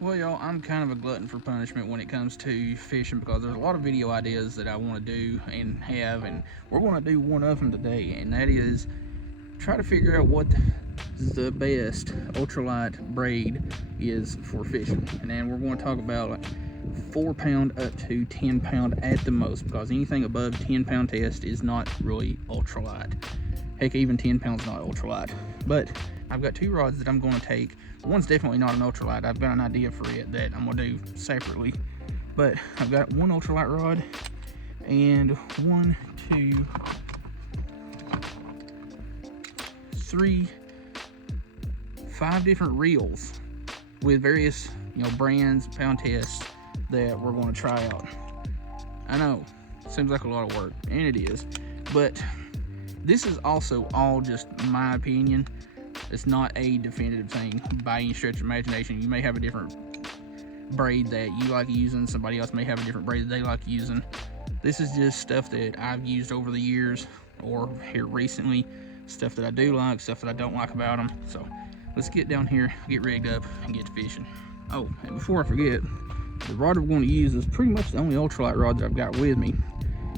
Well, y'all, I'm kind of a glutton for punishment when it comes to fishing because there's a lot of video ideas that I want to do and have, and we're going to do one of them today, and that is try to figure out what the best ultralight braid is for fishing. And then we're going to talk about like 4 pound up to 10 pound at the most, because anything above 10 pound test is not really ultralight. Heck, even 10 pounds not ultralight. But I've got 2 rods that I'm going to take. One's definitely not an ultralight. I've got an idea for it that I'm going to do separately. But I've got 1 ultralight rod and 1, 2, 3, 5 different reels with various, brands, pound tests that we're going to try out. I know, seems like a lot of work, and it is, but this is also all just my opinion. It's not a definitive thing by any stretch of imagination. You may have a different braid that you like using. Somebody else may have a different braid that they like using. This is just stuff that I've used over the years or here recently. Stuff that I do like, stuff that I don't like about them. So let's get down here, get rigged up, and get to fishing. Oh, and before I forget, the rod we're going to use is pretty much the only ultralight rod that I've got with me,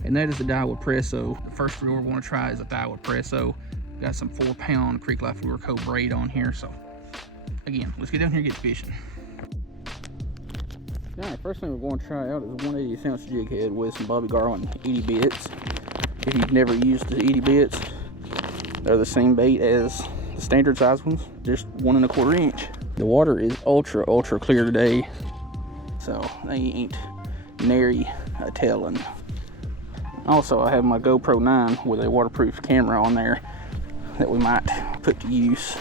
and that is the Daiwa Presso. The first reel we're going to try is a Daiwa Presso. Got some 4 pound Creek Life Fluoroco braid on here. So again, let's get down here and get fishing. Alright, first thing we're going to try out is a 1/80 ounce jig head with some Bobby Garland 80 bits. If you've never used the 80 bits, they're the same bait as the standard size ones, just 1 1/4 inch. The water is ultra clear today, so they ain't nary a tellin'. Also, I have my GoPro 9 with a waterproof camera on there that we might put to use.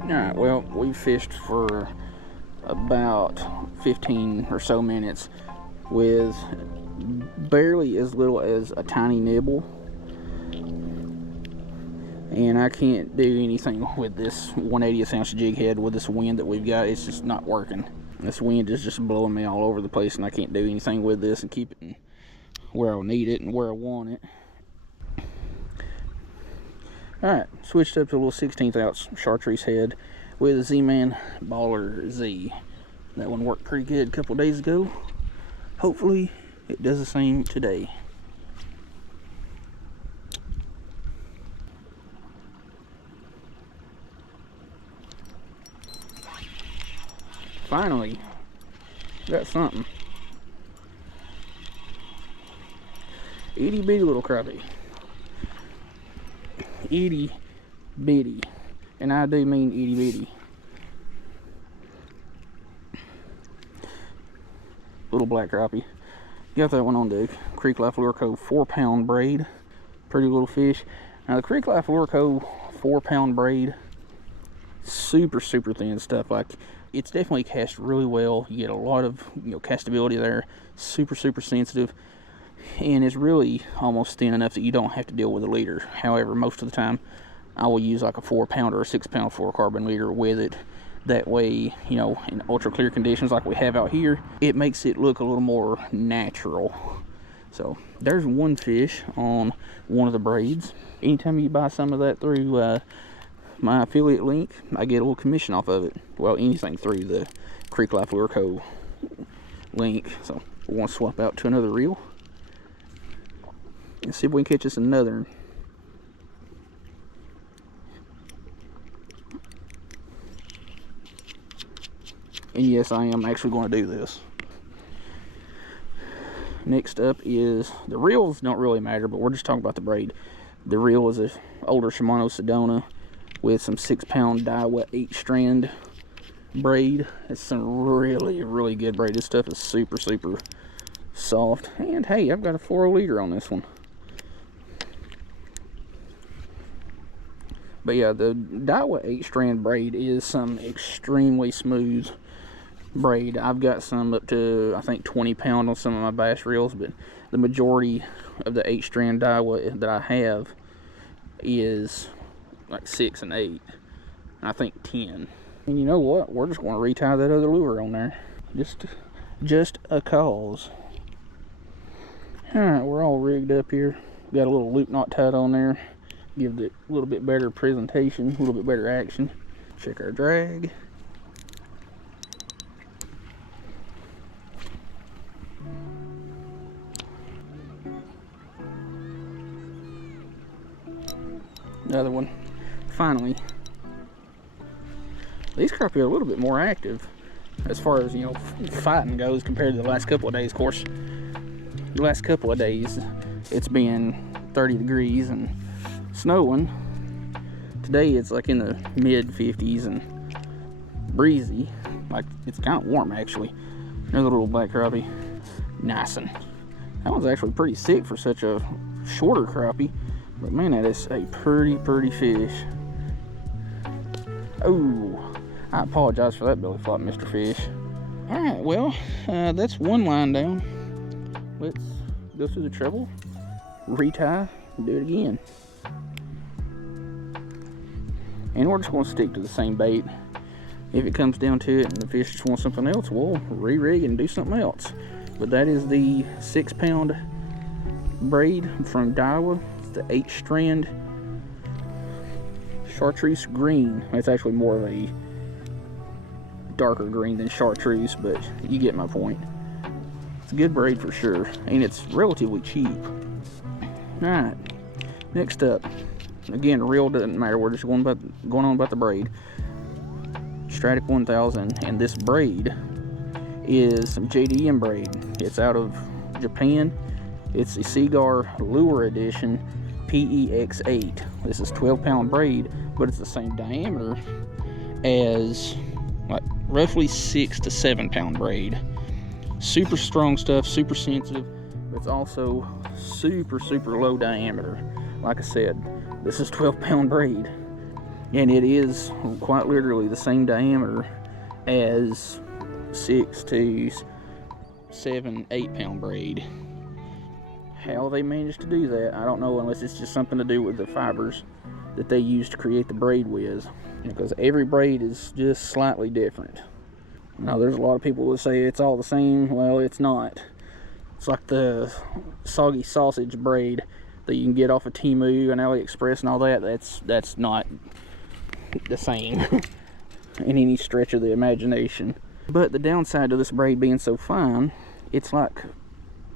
Alright, well, we fished for about 15 or so minutes with barely as little as a tiny nibble, and I can't do anything with this 1/80 ounce jig head with this wind that we've got. It's just not working. This wind is just blowing me all over the place, and I can't do anything with this and keep it where I need it and where I want it. Alright, switched up to a little 16th ounce chartreuse head with a Z-Man Baller Z. That one worked pretty good a couple days ago. Hopefully it does the same today. Finally got something. Itty bitty little crappie. Itty bitty, and I do mean itty bitty. Little black crappie. Got that one on the Creek Life Fluoroco 4 pound braid. Pretty little fish. Now the Creek Life Fluoroco 4 pound braid, super thin stuff. Like, it's definitely cast really well. You get a lot of castability there. Super sensitive, and it's really almost thin enough that you don't have to deal with a leader. However, most of the time I will use like a 4 pound or a 6 pound fluorocarbon leader with it. That way, in ultra clear conditions like we have out here, it makes it look a little more natural. So there's one fish on one of the braids. Anytime you buy some of that through my affiliate link, I get a little commission off of it. Well, anything through the Creek Life Fluoroco link. So we're going to swap out to another reel and see if we can catch us another. And yes, I am actually going to do this. Next up is, the reels don't really matter, but we're just talking about the braid. The reel is an older Shimano Sedona with some 6 pound Daiwa 8-strand braid. It's some really good braid. This stuff is super soft. And hey, I've got a 4 leader on this one. But yeah, the Daiwa 8-strand braid is some extremely smooth braid. I've got some up to, I think, 20 pound on some of my bass reels, but the majority of the 8-strand Daiwa that I have is like 6 and 8, and I think 10. And you know what? We're just going to retie that other lure on there, just a cause. All right, we're all rigged up here. Got a little loop knot tied on there. Give it a little bit better presentation, a little bit better action. Check our drag. Another one. Finally. These crappie are a little bit more active as far as, you know, fighting goes compared to the last couple of days. Of course, the last couple of days it's been 30 degrees and snowing. Today it's like in the mid 50s and breezy. Like, it's kind of warm actually. Another little black crappie. Nice one. That one's actually pretty sick for such a shorter crappie. But man, that is a pretty fish. Oh, I apologize for that belly flop, Mr. Fish. Alright, well, that's one line down. Let's go through the treble, retie, and do it again. And we're just going to stick to the same bait. If it comes down to it and the fish just wants something else, we'll re-rig and do something else. But that is the 6-pound braid from Daiwa. The 8-strand chartreuse green. It's actually more of a darker green than chartreuse, but you get my point. It's a good braid for sure, and it's relatively cheap. Alright, next up, again, reel doesn't matter, we're just going on about the braid. Stratic 1000, and this braid is some JDM braid. It's out of Japan. It's the Seagar Lure Edition PEX8. This is 12-pound braid, but it's the same diameter as like roughly 6 to 7-pound braid. Super strong stuff, super sensitive, but it's also super low diameter. Like I said, this is 12-pound braid, and it is quite literally the same diameter as 6 to 7, 8-pound braid. How they managed to do that, I don't know, unless it's just something to do with the fibers that they use to create the braid with, because every braid is just slightly different. Now, there's a lot of people who say it's all the same. Well, it's not. It's like the soggy sausage braid that you can get off of Temu and AliExpress and all that. That's not the same in any stretch of the imagination. But the downside to this braid being so fine, it's like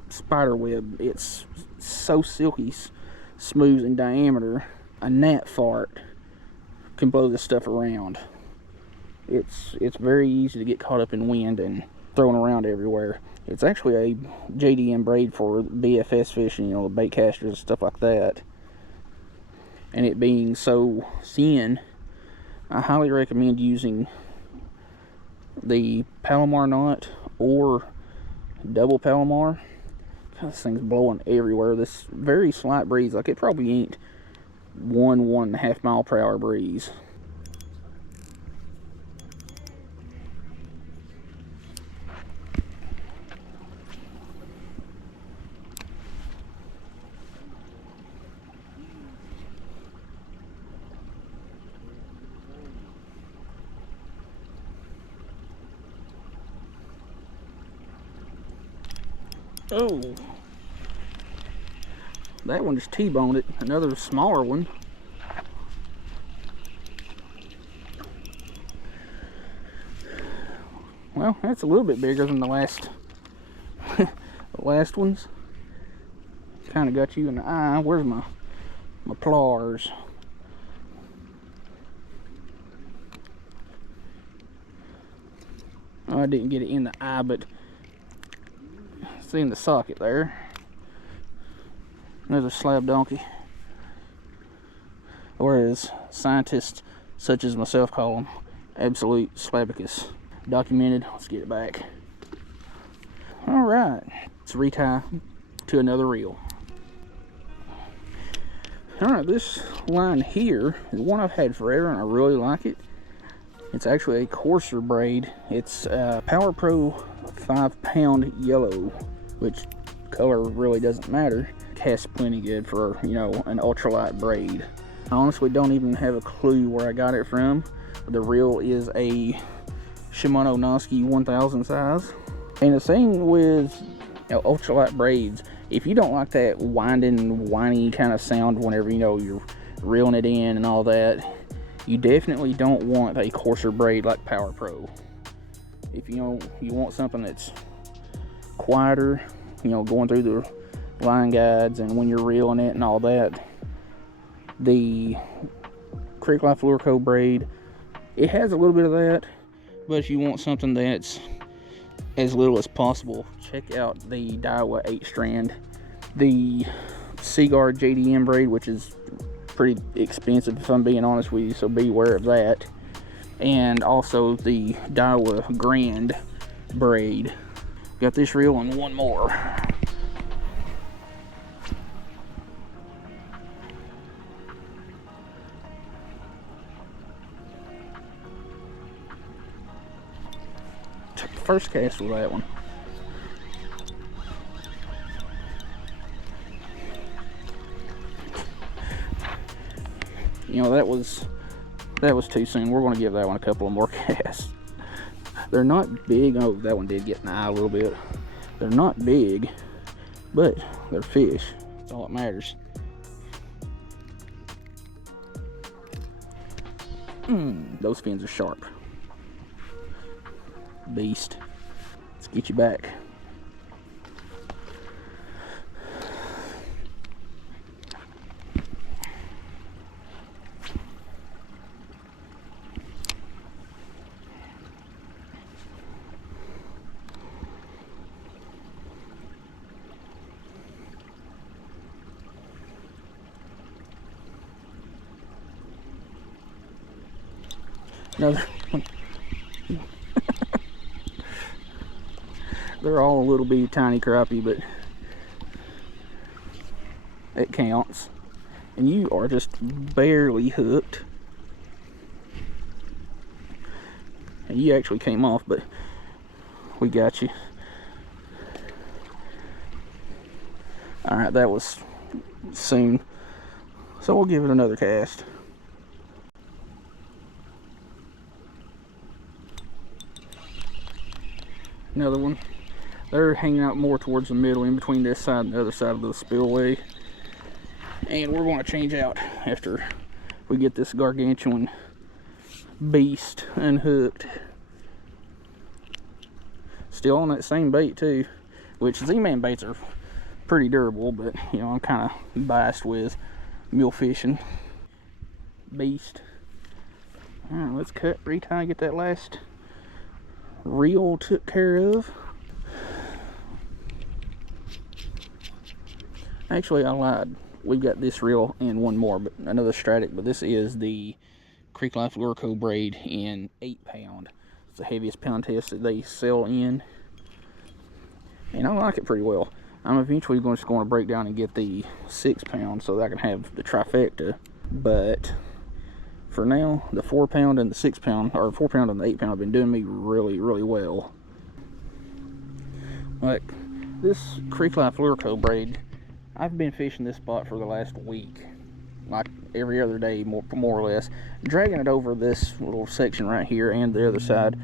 spider web. It's so silky smooth in diameter, a gnat fart can blow this stuff around. It's very easy to get caught up in wind and thrown around everywhere. It's actually a JDM braid for BFS fishing, you know, bait casters and stuff like that. And it being so thin, I highly recommend using the Palomar knot or double Palomar. God, this thing's blowing everywhere. This very slight breeze, like it probably ain't 1.5 mile per hour breeze. Oh, that one just T-boned it. Another smaller one. Well, that's a little bit bigger than the last the last ones. Kind of got you in the eye. Where's my pliers? Oh, I didn't get it in the eye, but it's in the socket there. Another slab donkey, or as scientists such as myself call them, absolute slabicus. Documented. Let's get it back. All right, let's retie to another reel. All right, this line here is one I've had forever and I really like it. It's actually a coarser braid. It's Power Pro 5-pound yellow, which color really doesn't matter. Casts plenty good for, you know, an ultralight braid. I honestly don't even have a clue where I got it from. The reel is a Shimano Noski 1000 size. And the thing with, you know, ultralight braids, if you don't like that winding, whiny kind of sound whenever, you know, you're reeling it in and all that, you definitely don't want a coarser braid like Power Pro. If you want something that's quieter, going through the line guides and when you're reeling it and all that, the Creek Life Fluoroco braid, it has a little bit of that, but if you want something that's as little as possible, check out the Daiwa 8-strand, the Seagar JDM braid, which is pretty expensive if I'm being honest with you, so be aware of that, and also the Daiwa Grand braid. Got this reel and one more. Took the first cast with that one. That was too soon. We're going to give that one a couple of more casts. They're not big. Oh, that one did get in the eye a little bit. They're not big, but they're fish. That's all that matters. Those fins are sharp. Beast. Let's get you back. Another one. They're all a little bitty tiny crappie, but it counts. And you are just barely hooked. And you actually came off, but we got you. Alright, that was soon. So we'll give it another cast. Another one. They're hanging out more towards the middle, in between this side and the other side of the spillway. And we're going to change out after we get this gargantuan beast unhooked. Still on that same bait too, which Z-Man baits are pretty durable, but I'm kind of biased with mule fishing. Beast. Alright, let's cut, retie, and get that last reel took care of. Actually, I lied. We've got this reel and one more, but another Stratic, but this is the Creek Life Fluoroco braid in 8-pound. It's the heaviest pound test that they sell in, and I like it pretty well. I'm eventually going to break down and get the 6-pound so that I can have the trifecta, but for now, the 4-pound and the 6-pound, or 4-pound and the 8-pound, have been doing me really, really well. Like this Creek Life Fluoroco braid, I've been fishing this spot for the last week, like every other day, more or less, dragging it over this little section right here and the other side,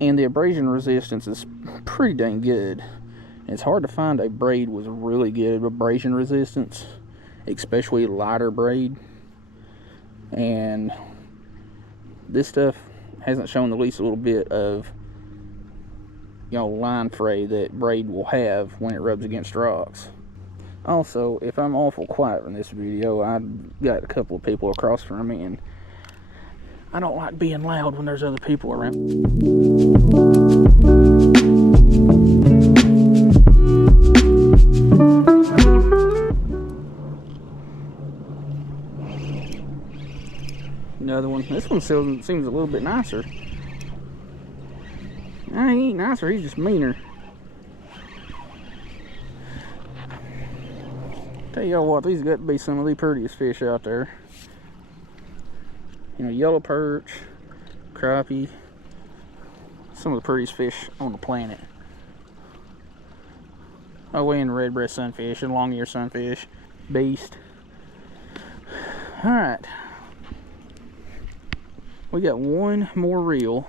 and the abrasion resistance is pretty dang good. It's hard to find a braid with really good abrasion resistance, especially lighter braid, and this stuff hasn't shown the least little bit of line fray that braid will have when it rubs against rocks. Also, if I'm awful quiet in this video, I've got a couple of people across from me, and I don't like being loud when there's other people around. Another one. This one seems a little bit nicer. Nah, he ain't nicer, he's just meaner. Tell y'all what, these got to be some of the prettiest fish out there. Yellow perch, crappie, some of the prettiest fish on the planet. Oh, and red breast sunfish and long ear sunfish. Beast. Alright. We got one more reel.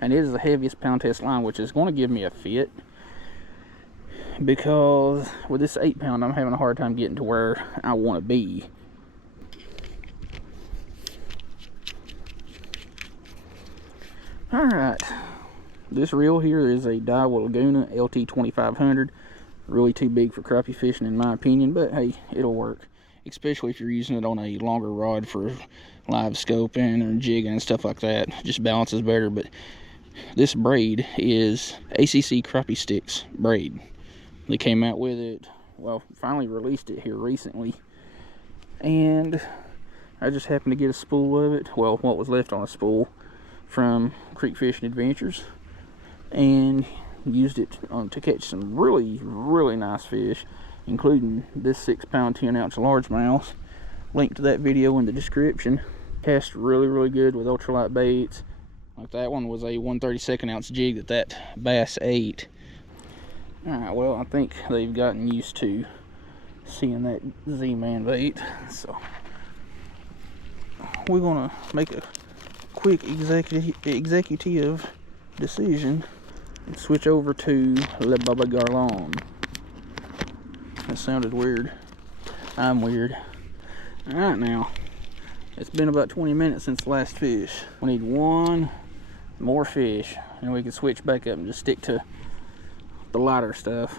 And it is the heaviest pound test line, which is going to give me a fit. Because with this 8-pound, I'm having a hard time getting to where I want to be. Alright, this reel here is a Daiwa Laguna LT2500. Really too big for crappie fishing in my opinion, but hey, it'll work. Especially if you're using it on a longer rod for live scoping or jigging and stuff like that. Just balances better. But this braid is ACC Crappie Stix braid. They came out with it, well, finally released it here recently. And I just happened to get a spool of it, well, what was left on a spool from Creek Fishing Adventures, and used it to catch some really nice fish, including this 6-pound 10-ounce largemouth. Link to that video in the description. Cast really good with ultralight baits. Like that one was a 1/32 ounce jig that bass ate. Alright, well, I think they've gotten used to seeing that Z-Man bait, so we're gonna make a quick executive decision and switch over to Le Baba Garlon. That sounded weird. I'm weird. Alright, now it's been about 20 minutes since the last fish. We need one more fish and we can switch back up and just stick to the lighter stuff.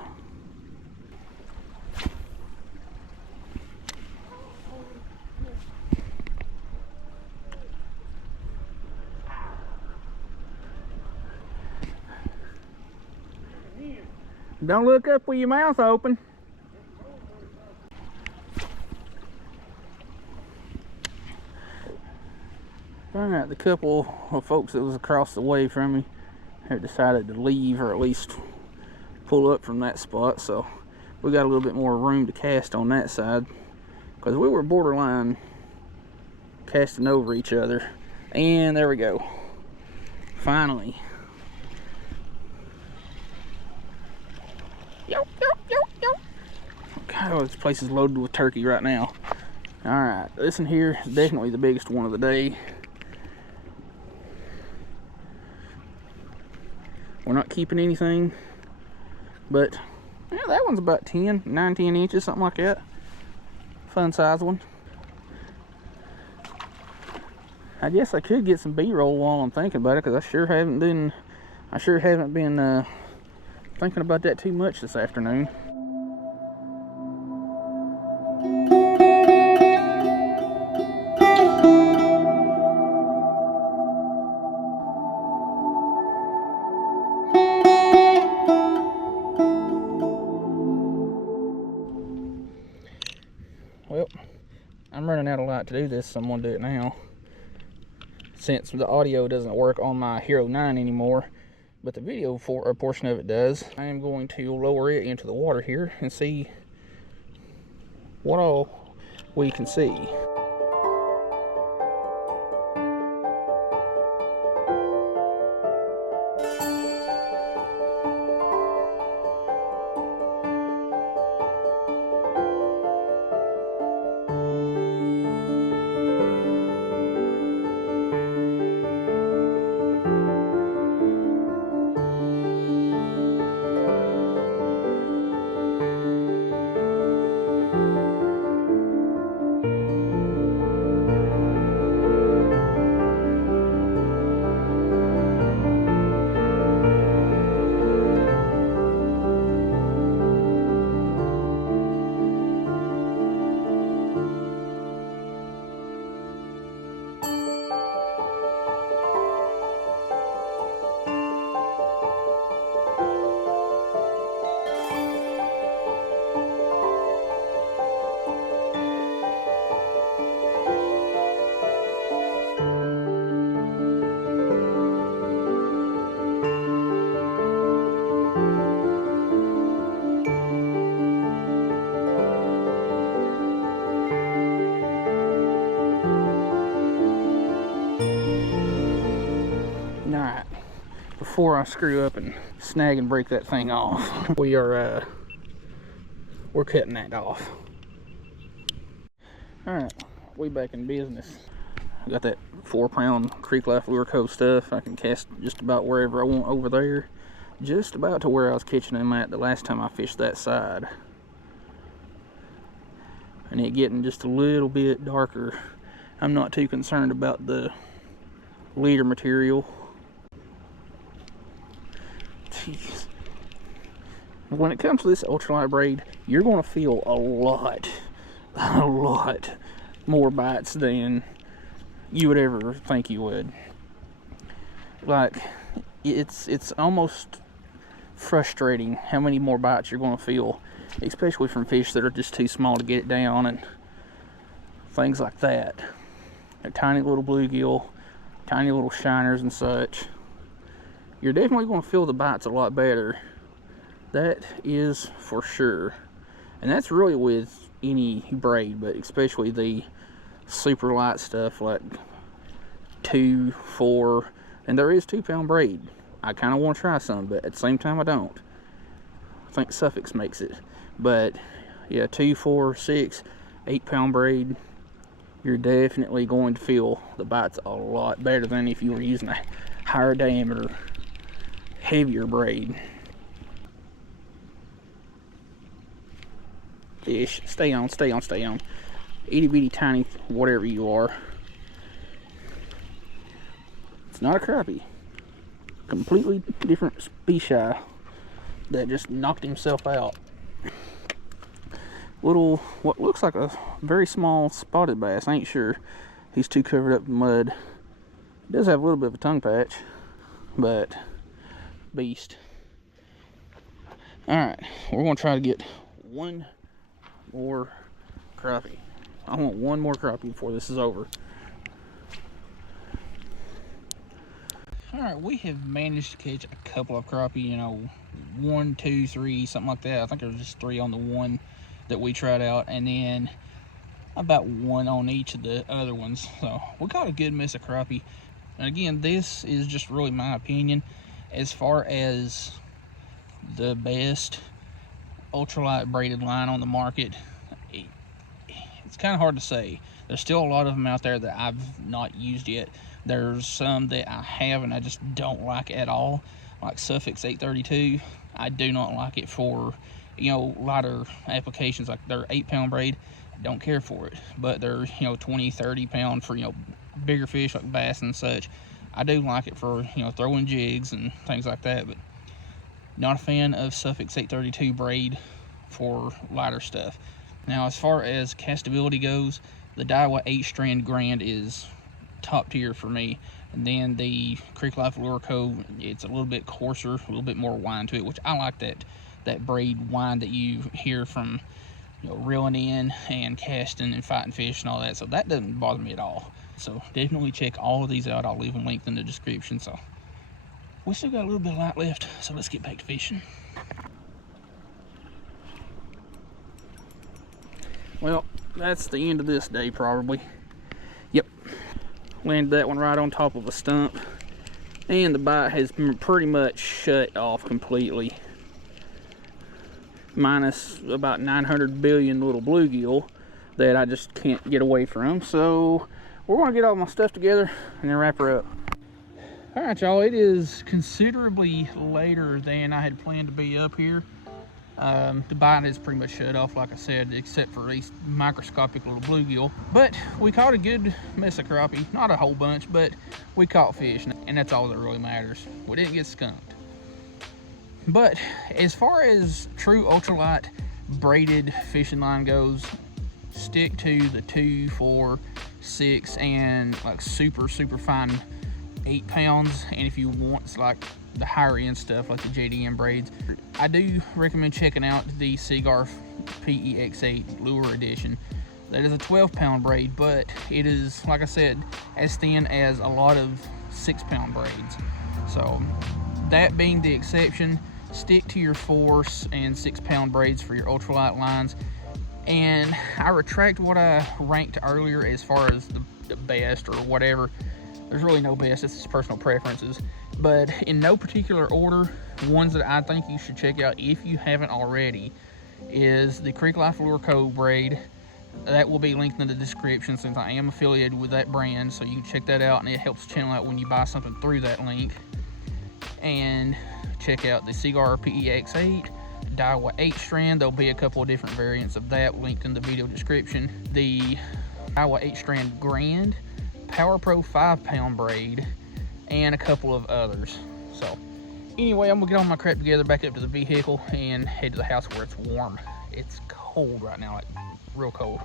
Don't look up with your mouth open. Alright, the couple of folks that was across the way from me have decided to leave, or at least pull up from that spot, so we got a little bit more room to cast on that side, because we were borderline casting over each other. And there we go, finally. God, this place is loaded with turkey right now. Alright, this one here is definitely the biggest one of the day. We're not keeping anything, but yeah, that one's about 9-10 inches, something like that. Fun size one. I guess I could get some B-roll while I'm thinking about it, because I sure haven't been thinking about that too much this afternoon. Well, I'm running out of light to do this, so I'm gonna do it now. Since the audio doesn't work on my Hero 9 anymore, but the video for a portion of it does, I am going to lower it into the water here and see what all we can see. Alright, before I screw up and snag and break that thing off, we're cutting that off. Alright, we back in business. I got that 4-pound Creek Life Lure Co. stuff. I can cast just about wherever I want over there. Just about to where I was catching them at the last time I fished that side. And it getting just a little bit darker. I'm not too concerned about the leader material. Jeez. When it comes to this ultralight braid, you're going to feel a lot more bites than you would ever think you would. Like, it's almost frustrating how many more bites you're going to feel, especially from fish that are just too small to get it down and things like that. A tiny little bluegill, tiny little shiners and such. You're definitely going to feel the bites a lot better. That is for sure. And that's really with any braid, but especially the super light stuff like 2, 4, and there is 2-pound braid. I kind of want to try some, but at the same time I don't. I think Suffolk makes it. But yeah, 2, 4, 6, 8-pound braid, you're definitely going to feel the bites a lot better than if you were using a higher diameter, heavier braid. Fish, stay on, stay on, stay on. Itty bitty tiny, whatever you are. It's not a crappie. Completely different species that just knocked himself out. Little, what looks like a very small spotted bass. I ain't sure. He's too covered up in mud. He does have a little bit of a tongue patch, but beast. Alright, we're going to try to get one more crappie. I want one more crappie before this is over. Alright, we have managed to catch a couple of crappie, you know, 1, 2, 3, something like that. I think there was just 3 on the one that we tried out, and then about 1 on each of the other ones. So we caught a good mess of crappie. And again, this is just really my opinion as far as the best ultralight braided line on the market. It's kind of hard to say. There's still a lot of them out there that I've not used yet. There's some that I have and I just don't like at all, like Suffolk's 832. I do not like it for, you know, lighter applications like their 8-pound braid. Don't care for it. But they're, you know, 20, 30 pound for, you know, bigger fish like bass and such. I do like it for, you know, throwing jigs and things like that, but not a fan of Suffolk's 832 braid for lighter stuff. Now, as far as castability goes, the Daiwa 8-strand Grand is top tier for me. And then the Creek Life Lure Co., it's a little bit coarser, a little bit more whine to it, which I like that braid whine that you hear from, you know, reeling in and casting and fighting fish and all that. So that doesn't bother me at all. So definitely check all of these out. I'll leave them linked in the description. So we still got a little bit of light left, so let's get back to fishing. Well, that's the end of this day probably. Yep, landed that one right on top of a stump, and the bite has pretty much shut off completely, minus about 900 billion little bluegill that I just can't get away from. So we're gonna get all my stuff together and then wrap her up. All right, y'all, it is considerably later than I had planned to be up here. The bite is pretty much shut off, like I said, except for these microscopic little bluegill. But we caught a good mess of crappie. Not a whole bunch, but we caught fish, and that's all that really matters. We didn't get skunked. But as far as true ultralight braided fishing line goes, stick to the 2, 4, 6, and like super fine 8 pounds. And if you want like the higher end stuff like the JDM braids, I do recommend checking out the Seagar PEX8 Lure Edition. That is a 12-pound braid, but it is, like I said, as thin as a lot of 6-pound braids. So that being the exception, stick to your 4 and 6-pound braids for your ultralight lines. And I retract what I ranked earlier as far as the best or whatever. There's really no best, it's just personal preferences. But in no particular order, ones that I think you should check out if you haven't already is the Creek Life Lure Co. braid. That will be linked in the description since I am affiliated with that brand, so you can check that out and it helps channel out when you buy something through that link. And check out the Seagar PEX8, Daiwa 8-strand. There'll be a couple of different variants of that linked in the video description. The Daiwa 8-strand Grand, Power Pro 5-pound braid, and a couple of others. So Anyway, I'm gonna get all my crap together, back up to the vehicle, and head to the house where it's warm. It's cold right now, like real cold.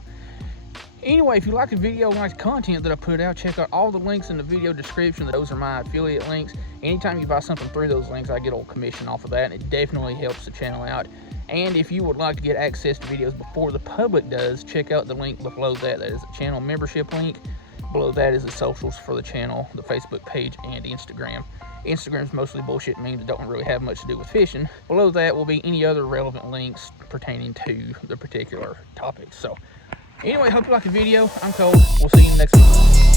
Anyway, if you like the video and like the content that I put out, check out all the links in the video description. Those are my affiliate links. Anytime you buy something through those links, I get a little commission off of that, and it definitely helps the channel out. And if you would like to get access to videos before the public does, check out the link below that. That is a channel membership link. Below that is the socials for the channel, the Facebook page, and Instagram. Instagram's mostly bullshit memes that don't really have much to do with fishing. Below that will be any other relevant links pertaining to the particular topic. So, anyway, hope you like the video. I'm Cole. We'll see you in the next video.